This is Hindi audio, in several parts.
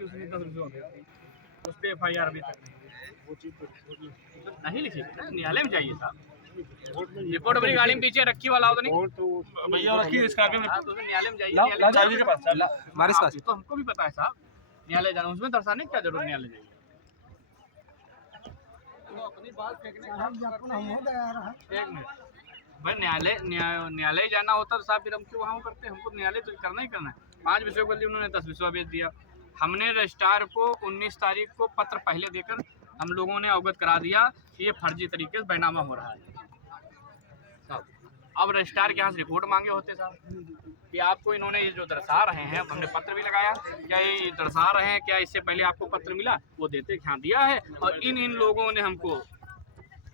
कि उसने 10 रुपये भेज दी, उस पर FIR अभी तक नहीं लिखी। न्यायालय में जाइए साहब, रिपोर्ट अपनी गाड़ी में पीछे रखी वाला हो तो नहीं भैया, रखी स्कॉर्पियो में, तो न्यायालय में जाइए, न्यायालय के पास हमारे पास तो हमको भी पता है साहब, न्यायालय जाना, उसमें दर्शाने की क्या जरूरत, न्यायालय जाइए। अपनी बात फेंकने एक मिनट भाई, न्यायालय जाना होता तो साहब फिर हम क्यों वहाँ करते, हमको न्यायालय तो करना ही करना है। 5 विषयों के लिए उन्होंने 10 विषय भेज दिया। हमने रजिस्ट्रार को 19 तारीख को पत्र पहले देकर हम लोगों ने अवगत करा दिया कि ये फर्जी तरीके से बैनामा हो रहा है साहब। अब रजिस्ट्रार के यहाँ से रिपोर्ट मांगे होते साहब कि आपको इन्होंने ये जो दर्शा रहे हैं, हमने पत्र भी लगाया, क्या ये दर्शा रहे हैं, क्या इससे पहले आपको पत्र मिला, वो देते हाँ दिया है, और इन लोगों ने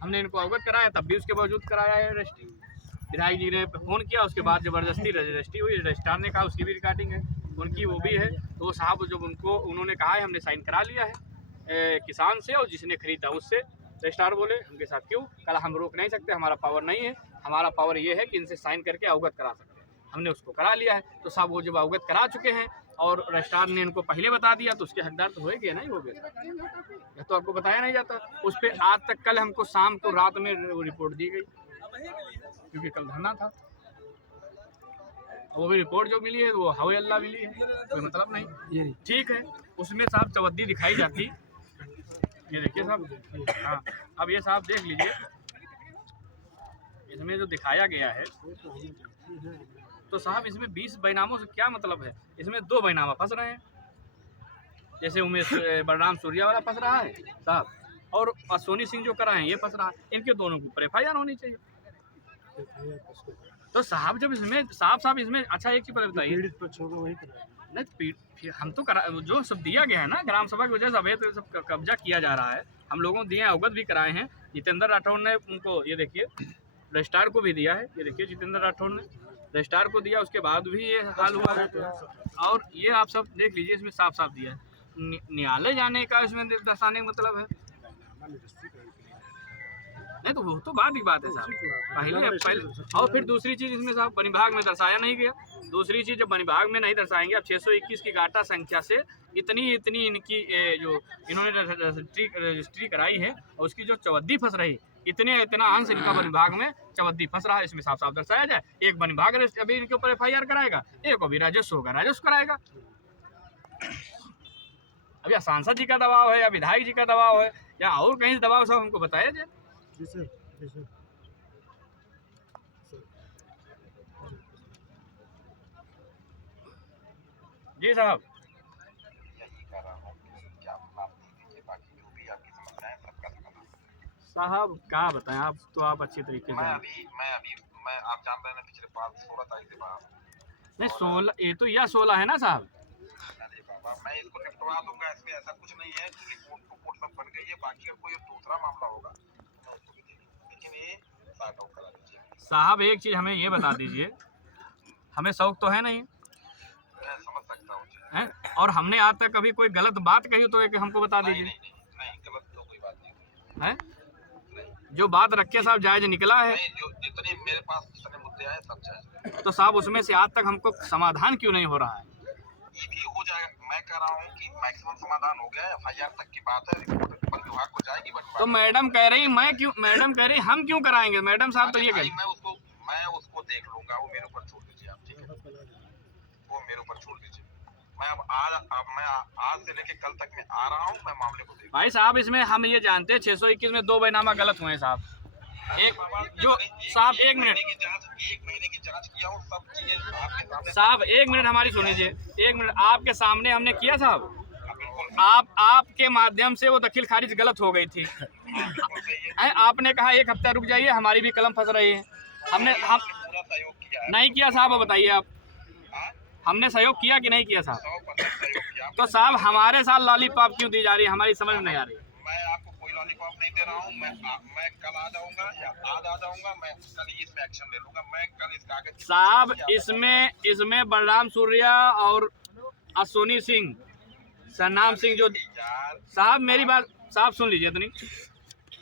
हमने इनको अवगत कराया, तब भी उसके बावजूद कराया है रजिस्ट्री। विधायक जी ने फ़ोन किया, उसके बाद ज़बरदस्ती रजिस्ट्री हुई, रजिस्ट्रार ने कहा उसकी भी रिकॉर्डिंग है, उनकी वो भी है। तो साहब जब उन्होंने कहा है, हमने साइन करा लिया है किसान से और जिसने खरीदा उससे। रजिस्ट्रार बोले उनके साथ क्यों, कल हम रोक नहीं सकते, हमारा पावर नहीं है, हमारा पावर ये है कि इनसे साइन करके अवगत करा सकते हैं। हमने उसको करा लिया है। तो साहब वो जब अवगत करा चुके हैं और रजिस्ट्रार ने इनको पहले बता दिया, तो उसके हकदार तो होएंगे नहीं, हो गए, यह तो आपको बताया नहीं जाता। उस पर आज तक, कल हमको शाम को रात में रिपोर्ट दी गई, क्योंकि कल धरना था। वो भी रिपोर्ट जो मिली है वो हवा अल्लाह मिली है, कोई मतलब नहीं। ठीक है, उसमें साहब चवद्दी दिखाई जाती, ये देखिए साहब, हाँ अब ये साहब देख लीजिए, इसमें जो दिखाया गया है, तो साहब इसमें 20 बैनामों से क्या मतलब है। इसमें 2 बैनामा फंस रहे हैं, जैसे उमेश बलराम सूर्या वाला फंस रहा है साहब, और सोनी सिंह जो कराए हैं ये फंस रहा है। इनके दोनों के ऊपर FIR होनी चाहिए। तो साहब जब इसमें साफ इसमें, अच्छा एक चीज बताइए, नहीं हम तो जो सब दिया गया है ना, ग्राम सभा की वजह से अवैध सब कब्जा किया जा रहा है, हम लोगों ने दिए, अवगत भी कराए हैं। जितेंद्र राठौड़ ने उनको, ये देखिए रजिस्ट्रार को भी दिया है, ये देखिए जितेंद्र राठौड़ ने रजिस्ट्रार को दिया, उसके बाद भी ये हाल हुआ है। और ये आप सब देख लीजिए, इसमें साफ साफ दिया है, न्यायालय जाने का इसमें दर्शाने का मतलब है नहीं, तो वो तो बात ही बात है साहब। पहले और फिर दूसरी चीज़ इसमें साहब वन विभाग में दर्शाया नहीं गया। दूसरी चीज़ जब वन विभाग में नहीं दर्शाएंगे, अब 621 की गाटा संख्या से इतनी इनकी जो इन्होंने रजिस्ट्री कराई है, और उसकी जो चवद्दी फंस रही, इतना अंश इनका वन विभाग में चवद्दी फंस रहा है, इसमें साफ साफ दर्शाया जाए। एक वन विभाग अभी इनके ऊपर FIR कराएगा, एक अभी राजस्व होगा, राजस्व कराएगा। अब या सांसद जी का दबाव है, या विधायक जी का दबाव है, या और कहीं दबाव, सब हमको बताया जाए। जी सर, जी सर। जी साहब, साहब क्या बताएं, आप तो आप अच्छी तरीके से मैं आप जान रहे हैं पिछले 16 तारीख के बाद नहीं 16, ये तो यह 16 है ना साहब। अरे बाबा, मैं इसको निपटवा दूंगा, इसमें ऐसा कुछ नहीं है, रिपोर्ट सब बन गई है, बाकी कोई दूसरा मामला होगा, लेकिन ये साहब एक चीज हमें ये बता दीजिए, हमें शौक तो है नहीं, मैं समझ सकता हूँ, और हमने आज तक कभी कोई गलत बात कही तो एक हमको बता दीजिए। नहीं, गलत तो कोई बात नहीं है, जो बात रखे साहब जायज निकला है, जो जितने मेरे पास जितने मुद्दे आए सब जायज। तो साहब उसमें से आज तक हमको समाधान क्यों नहीं हो रहा है? ये भी हो जाएगा, मैं कह रहा हूँ कि मैक्सिमम समाधान हो गया है, FIR तक की बात है, रिपोर्ट वन विभाग को जाएगी। तो मैडम कह रही, मैडम कह रही हम क्यों कराएंगे? मैडम साहब तो ये कह, मैं उसको देख लूंगा, वो मेरे ऊपर छोड़ दीजिए आप, ठीक है, वो मेरे ऊपर छोड़ दीजिए। मैं मैं आज से लेके कल तक मैं आ रहा हूँ, मैं मामले को देख। भाई साहब इसमें हम ये जानते हैं 621 में 2 बैनामा गलत हुए साहब। एक जो साहब एक मिनट, 1 महीने की जांच किया हूँ, सब चीजें आपके सामने। साहब 1 मिनट हमारी सुनिए, 1 मिनट आपके सामने हमने किया साहब, आपके माध्यम से वो दखिल खारिज गलत हो गई थी। आपने कहा 1 हफ्ता रुक जाइए, हमारी भी कलम फंस रही है। हम नहीं किया साहब, बताइए आप, हमने सहयोग किया कि नहीं किया साहब? तो साहब हमारे साथ लॉलीपॉप क्यों दी जा रही है, हमारी समझ में नहीं आ रही। मैं आपको कोई लॉलीपॉप नहीं दे रहा हूँ, मैं कल आ जाऊंगा या आज आ जाऊंगा, मैं कल ही इसमें एक्शन ले लूंगा, मैं कल इस कागज साहब इसमें बलराम सूर्या और सोनी सिंह, सन्नाम सिंह जो साहब, मेरी बात साहब सुन लीजिए तो नहीं,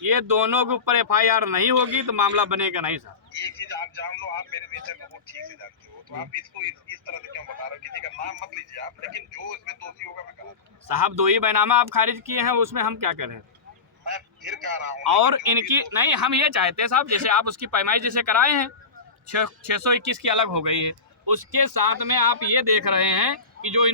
ये दोनों के ऊपर FIR नहीं होगी तो मामला बनेगा नहीं साहब। एक चीज आप जान लो, आप मेरे नेचर को बहुत ठीक से जानते हो, तो आप इसको इस तरह से क्यों बता रहे हो? किसी का नाम मत लीजिए आप, लेकिन जो इसमें दोषी होगा मैं करा दूंगा। साहब 2 ही बैनामा आप खारिज किए हैं, उसमें हम क्या करें? मैं फिर कह रहा हूँ और इनकी नहीं, हम ये चाहते हैं साहब, जैसे आप उसकी पैमाइश जैसे कराए हैं 621 की अलग हो गई है, उसके साथ में आप ये देख रहे हैं कि जो